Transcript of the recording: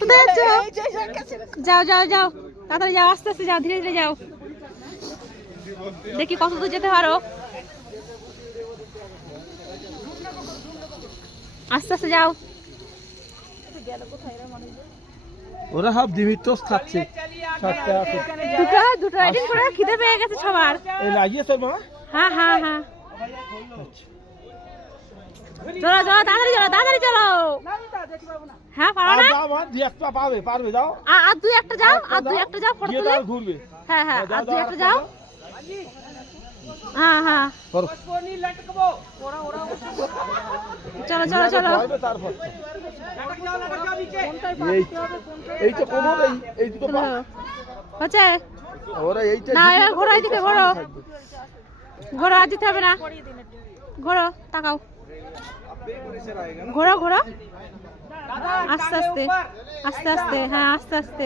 কোথায় যাচ্ছ? যাও যাও যাও, তাড়াতাড়ি যাও, আস্তে আস্তে যাও, ধীরে ধীরে যাও। দেখি কত দূর যেতে পারো। আস্তে আস্তে যাও। ওরা সব ডিমির টোস্ট খাচ্ছে। দুটো আইটেম করে খিদে পেয়ে গেছে সবার। এই লাগিয়ে তোর মা? হ্যাঁ হ্যাঁ হ্যাঁ, চলো চলো, তাড়াতাড়ি চলো, তাড়াতাড়ি চলো। হ্যাঁ পারো না? দুই একটা পাবে, পারবে, যাও। আর দুই একটা যাও, আর দুই একটা যাও, ফটো তুলে। ঘুরবে। হ্যাঁ হ্যাঁ, আর দুই একটা যাও। হ্যাঁ হ্যাঁ, চলো চলো চলো। এই তো কোমর, এই দুটো পা। হচ্ছে ওরা এইটা না, এবার ঘোরো, এইদিকে ঘোরো, ঘোরো, আর দিতে হবে না, ঘোরো, তাকাও, ঘোরো ঘোরো, আস্তে আস্তে, আস্তে আস্তে, হ্যাঁ আস্তে আস্তে।